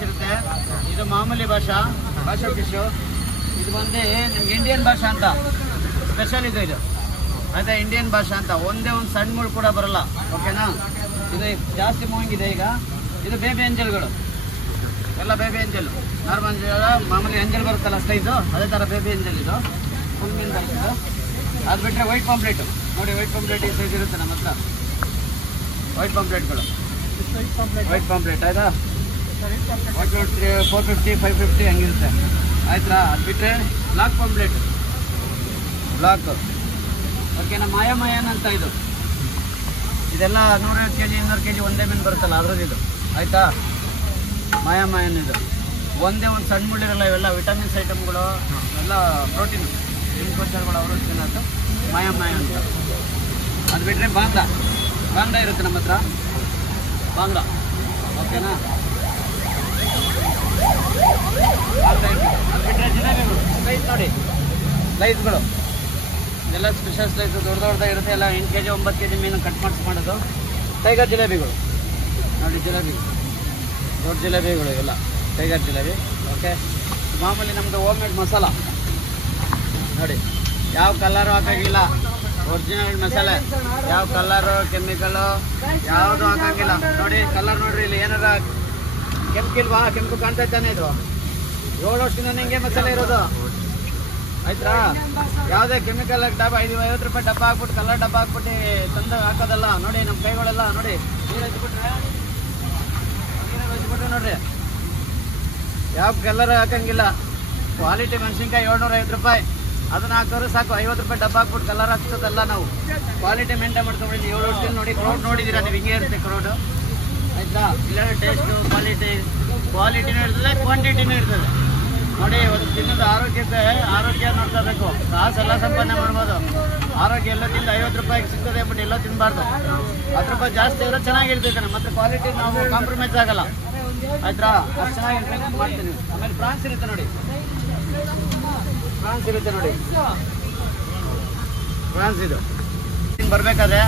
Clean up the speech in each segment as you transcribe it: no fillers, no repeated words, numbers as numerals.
ಸಿಗುತ್ತೆ. ಇದು ಮಾಮೂಲಿ ಭಾಷಾ ಫಿಶು. ಇದು ಬಂದು ನಿಮ್ಗೆ ಇಂಡಿಯನ್ ಭಾಷಾ ಅಂತ ಸ್ಪೆಷಲ್ ಇದು ಆಯ್ತಾ. ಇಂಡಿಯನ್ ಭಾಷಾ ಅಂತ ಒಂದೇ ಒಂದು ಸಣ್ಣ ಮುಳ್ಳು ಕೂಡ ಬರಲ್ಲ. ಓಕೆನಾ. ಇದು ಜಾಸ್ತಿ ಮೂವಿಂಗಿದೆ ಈಗ. ಇದು ಬೇಬಿ ಏಂಜಲ್ಗಳು ಎಲ್ಲ ಬೇಬಿ ಏಂಜಲ್. ನಾರ್ಮಲ್ ಮಾಮೂಲಿ ಏಂಜಲ್ ಬರುತ್ತಲ್ಲ ಸೈಜು, ಅದೇ ಥರ ಬೇಬಿ ಏಂಜಲ್ ಇದು. ಫುಲ್ ಮೀನ್ ಬರ್ತದೆ. ಅದು ಬಿಟ್ಟರೆ ವೈಟ್ ಪಾಂಪ್ಲೆಟು ನೋಡಿ. ವೈಟ್ ಪಾಂಪ್ಲೆಟ್ ಈ ಸೈಜ್ ಇರುತ್ತೆ ನಮ್ಮ ಹತ್ರ. ವೈಟ್ ಪಾಂಪ್ಲೆಟ್ಗಳು ವೈಟ್ ಪಾಂಪ್ಲೆಟ್ ಆಯ್ತಾ. 450 550 ಹಂಗಿರುತ್ತೆ ಆಯ್ತಾ. ಅದು ಬಿಟ್ಟರೆ ಬ್ಲಾಕ್ ಪಾಂಪ್ಲೆಟ್ ಬ್ಲಾಕ್. ಓಕೆನಾ. ಮಾಯನ್ ಅಂತ ಇದು. ಇದೆಲ್ಲ 150 kg 200 kg ಒಂದೇ ಮೀನು ಬರುತ್ತಲ್ಲ ಅದ್ರದ್ದು ಇದು ಆಯಿತಾ. ಮಾಯನ್ ಇದು ಒಂದೇ ಒಂದು ಸಣ್ಣ ಮುಳ್ಳಿರಲ್ಲ. ಇವೆಲ್ಲ ವಿಟಮಿನ್ಸ್ ಐಟಮ್ಗಳು ಎಲ್ಲ ಪ್ರೋಟೀನ್ ಗೋಚರಗಳು ಅವರು ತಿನ್ನೋದು ಮಾಯನ್ ಅಂತ. ಅದು ಬಿಟ್ಟರೆ ಬಾಂಗ್ಡಾ ಇರುತ್ತೆ ನಮ್ಮ ಹತ್ರ. ಬಾಂಗ್ಡಾ ಓಕೆನಾ. ಅದು ಬಿಟ್ಟರೆ ಜಿಲೇಬಿಗಳು ಸ್ಲೈಸ್ ನೋಡಿ. ಸ್ಲೈಸ್ಗಳು ಇದೆಲ್ಲ ಸ್ಪೆಷಲ್ ಸ್ಲೈಸು ದೊಡ್ಡದಾಗಿರುತ್ತೆ. ಎಲ್ಲ 8 kg 9 kg ಮೀನು ಕಟ್ ಮಾಡಿಸ್ಕೊಳ್ಳೋದು. ಟೈಗರ್ ಜಿಲೇಬಿಗಳು ನೋಡಿ. ಜಿಲೇಬಿ ದೊಡ್ಡ ಜಿಲೇಬಿಗಳು ಇವೆಲ್ಲ ಟೈಗರ್ ಜಿಲೇಬಿ. ಓಕೆ. ಮಾಮೂಲಿ ನಮ್ಮದು ಹೋಮ್ ಮೇಡ್ ಮಸಾಲ ನೋಡಿ. ಯಾವ ಕಲರು ಹಾಕೋಂಗಿಲ್ಲ. ಒರಿಜಿನಲ್ ಮಸಾಲೆ. ಯಾವ ಕಲರು ಕೆಮಿಕಲು ಯಾವುದು ಹಾಕೋಂಗಿಲ್ಲ ನೋಡಿ. ಕಲರ್ ನೋಡ್ರಿ. ಇಲ್ಲಿ ಏನಾರ ಕೆಂಪಿಲ್ವಾ? ಕೆಂಪು ಕಾಣ್ತಾ ಇದ್ದಾನೆ. ಇದು 7 ವರ್ಷದಿಂದ ಹಿಂಗೆ ಮಸಾಲೆ ಇರೋದು ಆಯ್ತಾ. ಯಾವುದೇ ಕೆಮಿಕಲ್ ಡಬ್ಬ 50 ರೂಪಾಯಿ ಡಬ್ಬ ಹಾಕ್ಬಿಟ್ಟು ಕಲರ್ ಡಬ್ಬ ಹಾಕ್ಬಿಟ್ಟು ತಂದು ಹಾಕೋದಲ್ಲ ನೋಡಿ. ನಮ್ಮ ಕೈಗಳೆಲ್ಲ ನೋಡಿ ನೀರು ಹಚ್ಬಿಟ್ರೆ ನೋಡ್ರಿ. ಯಾವ ಕಲರ್ ಹಾಕಂಗಿಲ್ಲ. ಕ್ವಾಲಿಟಿ ಮೆಣಸಿನ್ಕಾಯಿ 750 ರೂಪಾಯಿ. ಅದನ್ನ ಹಾಕೋರು ಸಾಕು. 50 ರೂಪಾಯಿ ಡಬ್ಬ ಹಾಕ್ಬಿಟ್ಟು ಕಲರ್ ಹಾಕ್ಸೋದಲ್ಲ ನಾವು. Quality maintain ಮಾಡ್ಕೊಂಡ್ಬಿಡಿ. 7 ವರ್ಷದಿಂದ ನೋಡಿ ಕ್ರೌಡ್ ನೋಡಿದ್ದೀರಾ ನೀವು. ಹಿಂಗೆ ಇರುತ್ತೆ ಕ್ರೌಡು ಆಯ್ತಾ. ಇಲ್ಲ ಟೇಸ್ಟು ಕ್ವಾಲಿಟಿನೂ ಇರ್ತದೆ, ಕ್ವಾಂಟಿಟಿನೂ ಇರ್ತದೆ ನೋಡಿ. ಒಂದು ತಿನ್ನೋದು ಆರೋಗ್ಯ ನೋಡ್ತಾ ಬೇಕು. ಕಾಸೆಲ್ಲ ಸಂಪಾದನೆ ಮಾಡ್ಬೋದು. ಆರೋಗ್ಯ ಎಲ್ಲೋ ತಿಂದು 50 ರೂಪಾಯಿಗೆ ಸಿಗ್ತದೆ ಬಟ್ ಎಲ್ಲೋ ತಿನ್ನಬಾರ್ದು. 10 ರೂಪಾಯಿ ಜಾಸ್ತಿ ಇರೋ ಚೆನ್ನಾಗಿರ್ತೈತೆ. ಮತ್ತೆ ಕ್ವಾಲಿಟಿ ನಾವು ಕಾಂಪ್ರಮೈಸ್ ಆಗಲ್ಲ ಆಯ್ತಾ. ಅಷ್ಟು ಚೆನ್ನಾಗಿರ್ಬೇಕು ಮಾಡ್ತೀನಿ. ಆಮೇಲೆ ಪ್ರಾನ್ಸ್ ಇರುತ್ತೆ ನೋಡಿ. ಪ್ರಾನ್ಸ್ ಇದು ಬರಬೇಕಾದ್ರೆ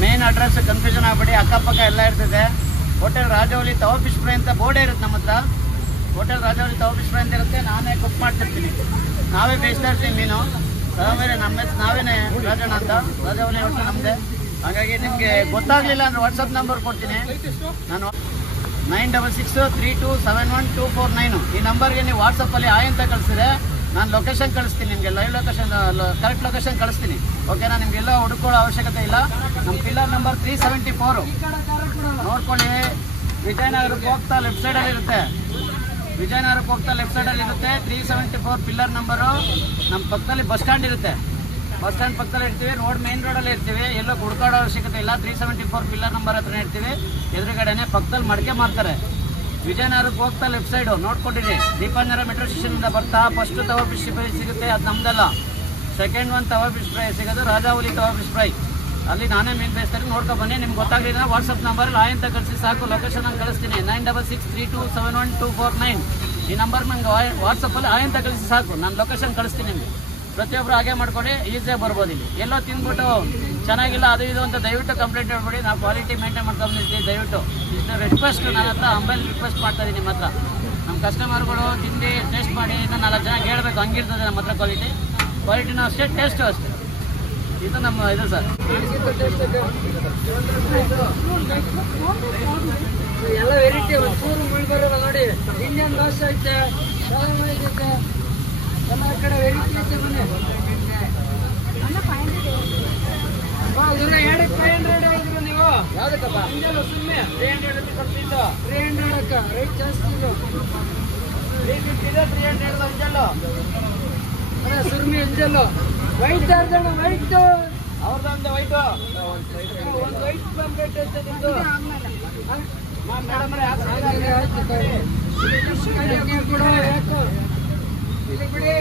ಮೇನ್ ಅಡ್ರೆಸ್ ಕನ್ಫ್ಯೂಷನ್ ಆಗ್ಬಿಡಿ. ಅಕ್ಕಪಕ್ಕ ಎಲ್ಲ ಇರ್ತದೆ. ಹೋಟೆಲ್ ರಾಜವಲಿ ತವಾ ಫಿಶ್ ಫ್ರೈ ಅಂತ ಬೋರ್ಡೇ ಇರುತ್ತೆ ನಮ್ಮ ಹತ್ರ. ಹೋಟೆಲ್ ರಾಜವಲಿ ತವಾ ಫಿಶ್ ಫ್ರೈ ಅಂತ ಇರುತ್ತೆ. ನಾನೇ ಕುಕ್ ಮಾಡ್ತಿರ್ತೀನಿ. ನಾವೇ ಬೇಯಿಸ್ತಾ ಇರ್ತೀವಿ ಮೀನು. ತಗೊಂಬೇರೆ ನಾವೇನೆ ರಾಜಣ್ಣ ಅಂತ. ರಾಜವಲಿ ಹೋಟೆಲ್ ನಮ್ಮದೇ. ಹಾಗಾಗಿ ನಿಮಗೆ ಗೊತ್ತಾಗಲಿಲ್ಲ ಅಂದರೆ ವಾಟ್ಸಪ್ ನಂಬರ್ ಕೊಡ್ತೀನಿ ನಾನು. 9663271249 ಈ ನಂಬರ್ಗೆ ನೀವು ವಾಟ್ಸಪ್ಪಲ್ಲಿ ಆಯ್ ಅಂತ ಕಳಿಸಿದ್ರೆ ನಾನು ಲೊಕೇಶನ್ ಕಳಿಸ್ತೀನಿ. ನಿಮಗೆ ಲೈವ್ ಲೊಕೇಶನ್ ಕರೆಕ್ಟ್ ಲೊಕೇಶನ್ ಕಳಿಸ್ತೀನಿ. ಓಕೆನಾ. ನಿಮಗೆಲ್ಲ ಹುಡುಕೊಳ್ಳೋ ಅವಶ್ಯಕತೆ ಇಲ್ಲ. ನಮ್ಮ ಪಿಲ್ಲರ್ ನಂಬರ್ 374 ನೋಡ್ಕೊಳ್ಳಿ. ವಿಜಯನಗರಕ್ಕೆ ಹೋಗ್ತಾ ಲೆಫ್ಟ್ ಸೈಡಲ್ಲಿ ಇರುತ್ತೆ. 374 ಪಿಲ್ಲರ್ ನಂಬರು. ನಮ್ಮ ಪಕ್ಕದಲ್ಲಿ ಬಸ್ ಸ್ಟ್ಯಾಂಡ್ ಇರುತ್ತೆ. ಬಸ್ ಸ್ಟ್ಯಾಂಡ್ ಪಕ್ಕದಲ್ಲಿ ಇರ್ತೀವಿ. ಮೇನ್ ರೋಡಲ್ಲಿ ಇರ್ತೀವಿ. ಎಲ್ಲೋ ಹುಡುಕಾಡೋ ಅವಶ್ಯಕತೆ ಇಲ್ಲ. 374 ಪಿಲ್ಲರ್ ನಂಬರ್ ಹತ್ರನೇ ಇರ್ತೀವಿ. ಎದುರುಗಡೆನೆ ಪಕ್ಕದಲ್ಲಿ ಮಡಿಕೆ ಮಾಡ್ತಾರೆ. ವಿಜಯನಗರಕ್ಕೆ ಹೋಗ್ತಾ ಲೆಫ್ಟ್ ಸೈಡು ನೋಡ್ಕೊಂಡಿರಿ. ದೀಪಾಂಜನ ಮೆಟ್ರೋ ಸ್ಟೇಷನಿಂದ ಬರ್ತಾ ಫಸ್ಟ್ ತವಾ ಫಿಶ್ ಫ್ರೈ ಸಿಗುತ್ತೆ. ಅದು ನಮ್ದಲ್ಲ. ಸೆಕೆಂಡ್ ಒಂದು ತವಾ ಫಿಶ್ ಫ್ರೈ ಸಿಗೋದು ರಾಜಾವಲಿ ತವಾ ಫಿಶ್ ಫ್ರೈ. ಅಲ್ಲಿ ನಾನೇ ಮೀನು ಬೇಯಿಸ್ತಾರೆ. ನೋಡ್ಕೊ ಬನ್ನಿ. ನಿಮ್ಗೆ ಗೊತ್ತಾಗಲಿಲ್ಲ ವಾಟ್ಸಪ್ ನಂಬರ್ ಆಯ್ ಅಂತ ಕಳಿಸಿ ಸಾಕು. ಲೊಕೇಶನ್ ನಾನು ಕಳಿಸ್ತೀನಿ. 9663271249 ಈ ನಂಬರ್ ನಂಗೆ ವಾಟ್ಸಪ್ಪಲ್ಲಿ ಆಯ್ ಅಂತ ಕಳಿಸಿ ಸಾಕು. ನಾನು ಲೊಕೇಶನ್ ಕಳಿಸ್ತೀನಿ ನಿಮಗೆ. ಪ್ರತಿಯೊಬ್ಬರು ಹಾಗೆ ಮಾಡ್ಕೊಳ್ಳಿ. ಈಸಿಯಾಗಿ ಬರ್ಬೋದು. ಇಲ್ಲಿ ಎಲ್ಲೋ ತಿಂದ್ಬಿಟ್ಟು ಚೆನ್ನಾಗಿಲ್ಲ ಅದು ಇದು ಅಂತ ದಯವಿಟ್ಟು ಕಂಪ್ಲೇಂಟ್ ಹೇಳ್ಬೇಡಿ. ನಾವು ಕ್ವಾಲಿಟಿ ಮೇಂಟೈನ್ ಮಾಡ್ಕೊಂಡಿರ್ತೀವಿ. ದಯವಿಟ್ಟು ಇಷ್ಟು ರಿಕ್ವೆಸ್ಟ್ ನನ್ನ ಹತ್ರ ಅಂಬಲ್ ರಿಕ್ವೆಸ್ಟ್ ಮಾಡ್ತಾ ಇದ್ದೀನಿ ನಿಮ್ಮ ಹತ್ರ. ನಮ್ಮ ಕಸ್ಟಮರ್ಗಳು ತಿಂದು ಟೇಸ್ಟ್ ಮಾಡಿ ಇನ್ನೂ 4 ಜನಕ್ಕೆ ಹೇಳ್ಬೇಕು. ಹಂಗಿರ್ತದೆ ನಮ್ಮ ಹತ್ರ ಕ್ವಾಲಿಟಿನೂ ಅಷ್ಟೇ, ಟೇಸ್ಟು ಅಷ್ಟೇ. ಇದು ನಮ್ಮ ಇದು ಸರ್. ಎಲ್ಲ ವೆರೈಟಿ ಒಂಚೂರು ಮುಳಿ ಬರೋಲ್ಲ ನೋಡಿ. ಇಂಡಿಯನ್ ಭಾಷೆ ಐತೆ, ಐತೆ, ಎಲ್ಲ ಕಡೆ ವೆರೈಟಿ ಐತೆ. ಬನ್ನಿ ಇದನ್ನ 500 ಹೇಳಿದ್ರು ನೀವು. ಯಾವುದಕ್ಕಪ್ಪ? ಸುಮ್ಮನೆ 300 ರುಪೀಸ್ ಕೊಡ್ತಿದ್ದು. 300 ಅಕ್ಕ ರೇಟ್ ಜಾಸ್ತಿ ಇದು. 350 300 ಅಂಜಲ್ಲು. ಸುರ್ಮಿ ಅಂಜಲ್ಲು ವೈಟ್ ಅರ್ಧಣ್ಣ. ವೈಟ್ ಅವ್ರದ್ದು ವೈಟು ಒಂದು ವೈಟ್ ಪಾಂಪ್ಲೆಟ್ ಐತೆ ನಿಮ್ಮದು ಮೇಡಮ್. ಕೂಡ ಯಾಕೆ ಇಲ್ಲಿ ಬಿಡಿ.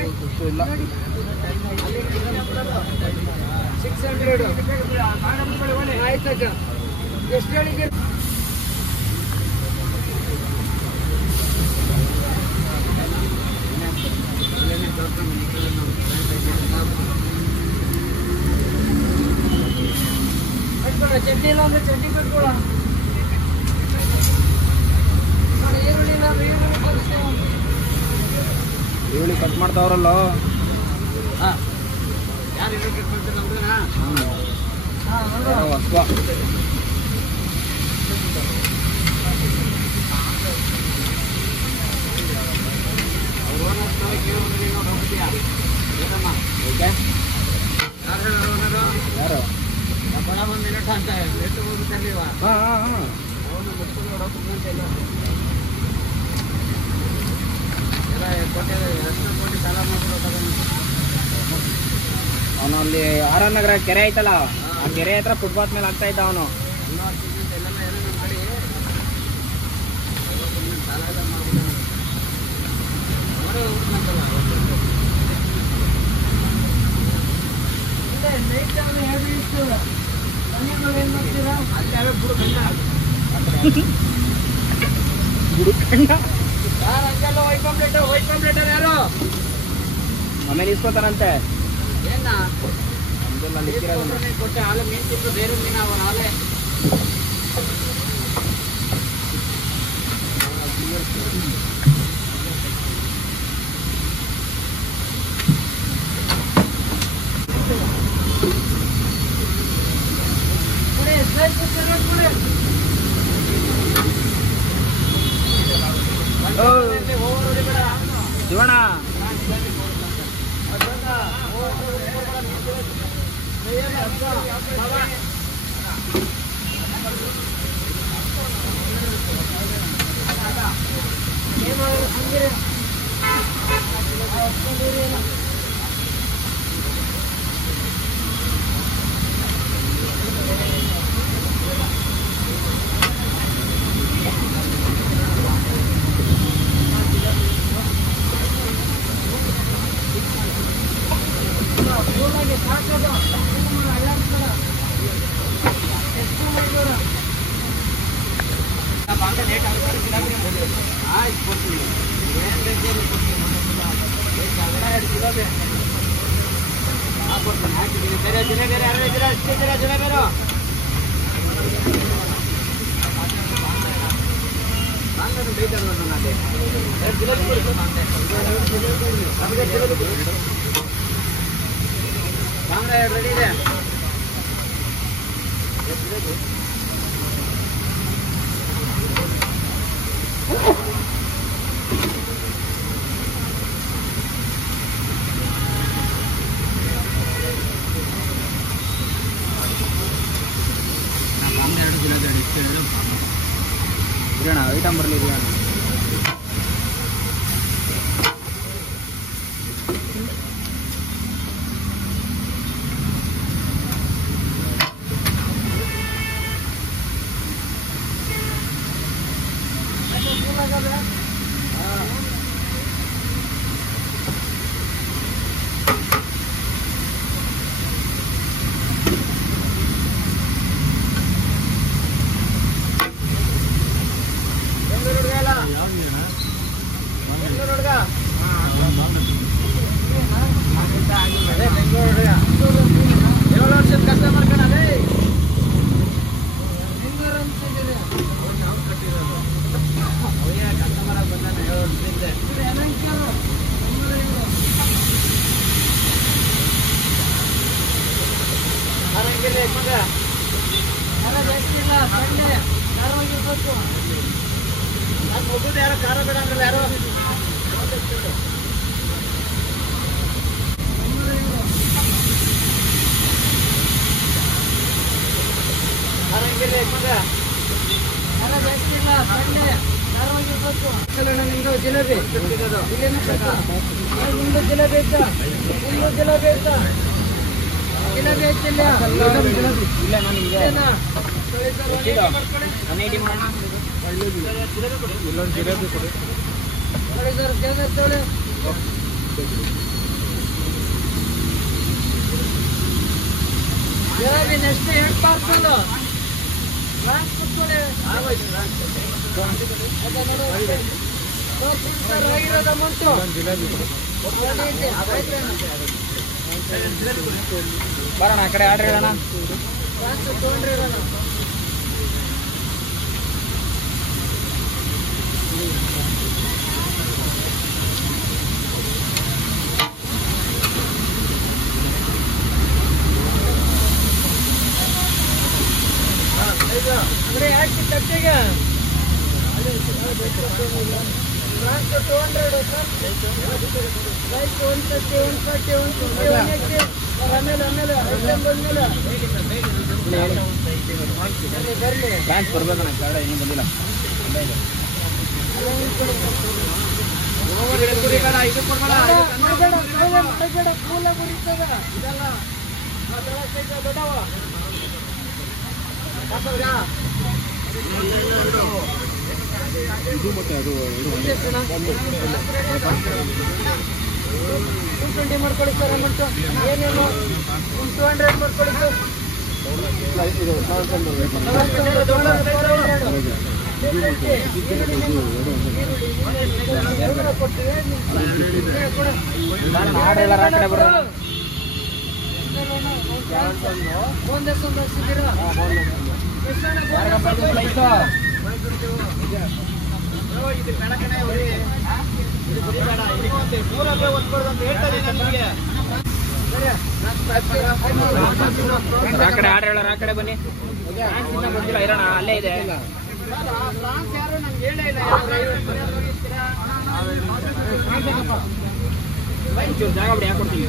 600 ಆಯ್ತಕ್ಕ. ಎಷ್ಟು ಹೇಳಿಗೆ? ಚಟ್ನಿ ಇಲ್ಲ ಅಂದ್ರೆ ಚಟ್ನಿ ಕಟ್ಕೊಳ. ಈರುಳ್ಳಿ ಕಟ್ ಮಾಡ್ತಾವ್ರಲ್ಲ. ಹಾಂ, ಯಾರು ಈರುಳ್ಳಿ ಕಟ್ ಮಾಡ್ತಾರೆ ನಮ್ದನಾ? ಹಸುವ ಯಾರು ಬಡ ಒಂದು ಮಿನಿಟ್ ಅಂತ ಲೆಟ್ ಹೋಗುತ್ತಲ್ವ? ಹಾಂ ಹಾಂ ಹಾಂ ಅವನು ಮುಟ್ಕೊಂಡು ನೋಡೋಕೆ ಎಲ್ಲ ಕೋಟಿ ಎಷ್ಟು ಕೋಟಿ ಸಾಲ ಮಾಡ್ಕೊಂಡು ಅವನು ಅಲ್ಲಿ ಆರ್ ಆರ್ ನಗರ ಕೆರೆ ಐತಲ್ಲ, ಆ ಕೆರೆ ಹತ್ರ ಫುಟ್ಪಾತ್ ಮೇಲೆ ಆಗ್ತಾ ಇದ್ದ ಅವನು. ಎಲ್ಲ ಎಲ್ಲ ಏನೋ ನಮ್ಮ ಕಡೆ ಸಾಲ ಎಲ್ಲ ಮಾಡ್ಬಿಟ್ಟು ಅವರೇ ಹೋಗ್ಬಿಡ್ತಂತಲ್ಲ. ಯಾರು ಆಮೇಲೆ ಇಸ್ಕೋತಾರಂತೆ. ಏನ ನಮ್ದೆಲ್ಲ ಲಿಕ್ಕಿರೋದು. ಕೊಟ್ಟೆ ಹಾಲು ಮೀನು ತಿಂದು ಬೇರೆ ಮೀನು ಅವನ ಹಾಲೆ ಶಿವಣ್ಣ ರೆಡಿ ಇದೆ. ಇರೋಣ ಐಟಮ್ ಬರಲಿ ಇರೋಣ. ಯಾರೋ ಕಾರ ಬೇಡ ಅಂದ್ರೆ ಯಾರೋ ಜಿಲೇಬಿ ನಿಮ್ದು ಜಿಲೇಬಿ ಐತಾ? ನಿಮ್ದು ಜಿಲೇಬಿ ಐತಾ? ಜಿಲೇಬಿ ಐತಿಲ್ಲ? ಇಲ್ಲ ನಾನು ನಿಮಗೆ ಇಲ್ಲೊಂದು ಜಿಲೇಬಿ ಕೊಡಿ. ಜಿಲೇಬಿ ನೆಕ್ಸ್ಟ್ 2 ಪಾರ್ಸಲ್ ಬರೋಣ ಆ ಕಡೆ ಆರ್ಡ್ರ್ ಹೇಳೋಣ. ಅಂದ್ರೆ ಯಾಕೆ ತಟ್ಟೆಗೆ ಫ್ರಾನ್ಸ್ 200 ಸರ್ ಲೈಕ್ 130 140 ಆಮೇಲೆ ಐಟಮ್ ಬಂದ್ಮೇಲೆ ಫ್ರಾನ್ಸ್ ಬರ್ಬೇಕಣ್ಣ ಕನ್ನಡ ಇನ್ನೂ ಬಂದಿಲ್ಲ ಕೂಲ ಮುರಿತದ ಇದೆಲ್ಲ ದೊಡ್ಡವ ಇದು ಮತ್ತೆ ಅದು 220 ಮಾಡ್ಕೊಳ್ಳಿ ಸರ್ ಅಮೌಂಟು ಏನೇನು 200 ಮಾಡ್ಕೊಳ್ಳಿ ಸರ್ ಆ ಕಡೆ ಆರ್ಡರ್ ಹೇಳೋರು ಆ ಕಡೆ ಬನ್ನಿ ಬಂದಿಲ್ಲ ಇರೋಣ ಅಲ್ಲೇ ಇದೆ ಫ್ರಾನ್ಸ್ ಯಾರು ನಂಗೆ ಹೇಳೇ ಇಲ್ಲ ಒಂಚೂರು ಜಾಗ ಬಿಡಿ ಹಾಕೊಡ್ತೀವಿ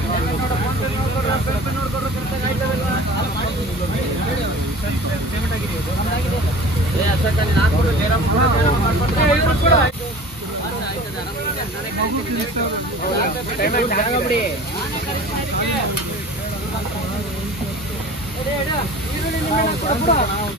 ಜಾಗ ಬಿಡಿ ಈರುಳ್ಳಿ